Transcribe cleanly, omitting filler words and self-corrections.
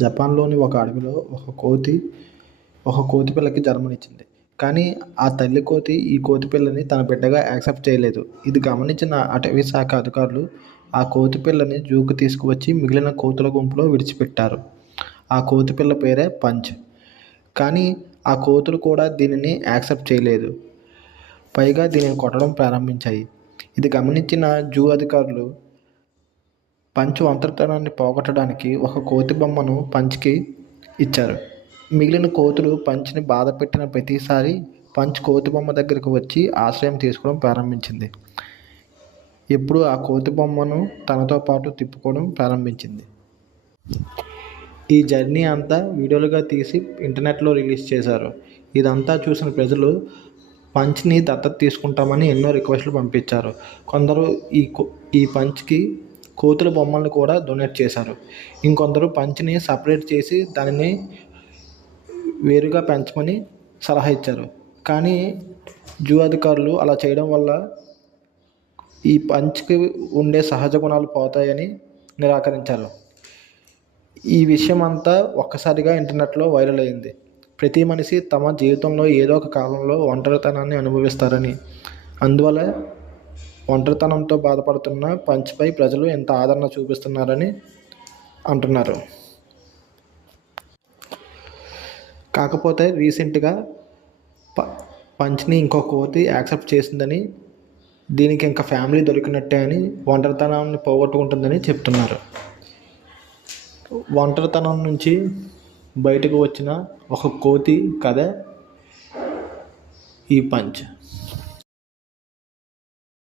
జపాన్లోని ఒక అడవిలో ఒక కోతి పిల్లకి జన్మనిచ్చింది. కానీ ఆ తల్లి కోతి ఈ కోతి పిల్లని తన బిడ్డగా యాక్సెప్ట్ చేయలేదు. ఇది గమనించిన అటవీ శాఖ అధికారులు ఆ కోతి పిల్లని జూకు తీసుకువచ్చి మిగిలిన కోతుల గుంపులో విడిచిపెట్టారు. ఆ కోతి పిల్ల పేరే పంచ్. కానీ ఆ కోతులు కూడా దీనిని యాక్సెప్ట్ చేయలేదు. పైగా దీనిని కొట్టడం ప్రారంభించాయి. ఇది గమనించిన జూ అధికారులు పంచ్ ఒంటరితనాన్ని పోగొట్టడానికి ఒక కోతి బొమ్మను పంచ్కి ఇచ్చారు. మిగిలిన కోతులు పంచ్ని బాధ పెట్టిన ప్రతిసారి పంచ్ కోతి బొమ్మ దగ్గరకు వచ్చి ఆశ్రయం తీసుకోవడం ప్రారంభించింది. ఎప్పుడు ఆ కోతి బొమ్మను తనతో పాటు తిప్పుకోవడం ప్రారంభించింది. ఈ జర్నీ అంతా వీడియోలుగా తీసి ఇంటర్నెట్లో రిలీజ్ చేశారు. ఇదంతా చూసిన ప్రజలు పంచ్ని దత్తత తీసుకుంటామని ఎన్నో రిక్వెస్ట్లు పంపించారు. కొందరు ఈ పంచ్కి కోతుల బొమ్మలను కూడా డొనేట్ చేశారు. ఇంకొందరు పంచ్ని సపరేట్ చేసి దానిని వేరుగా పెంచమని సలహా ఇచ్చారు. కానీ జూ అధికారులు అలా చేయడం వల్ల ఈ పంచ్కి ఉండే సహజ గుణాలు పోతాయని నిరాకరించారు. ఈ విషయం అంతా ఒక్కసారిగా ఇంటర్నెట్లో వైరల్ అయింది. ప్రతి మనిషి తమ జీవితంలో ఏదో ఒక కాలంలో ఒంటరితనాన్ని అనుభవిస్తారని, అందువల్ల ఒంటరితనంతో బాధపడుతున్న పంచ్పై ప్రజలు ఎంత ఆదరణ చూపిస్తున్నారని అంటున్నారు. కాకపోతే రీసెంట్గా పంచ్ని ఇంకో కోతి యాక్సెప్ట్ చేసిందని, దీనికి ఇంకా ఫ్యామిలీ దొరికినట్టే అని, ఒంటరితనాన్ని పోగొట్టుకుంటుందని చెప్తున్నారు. ఒంటరితనం నుంచి బయటకు వచ్చిన ఒక కోతి కథ ఈ పంచ్.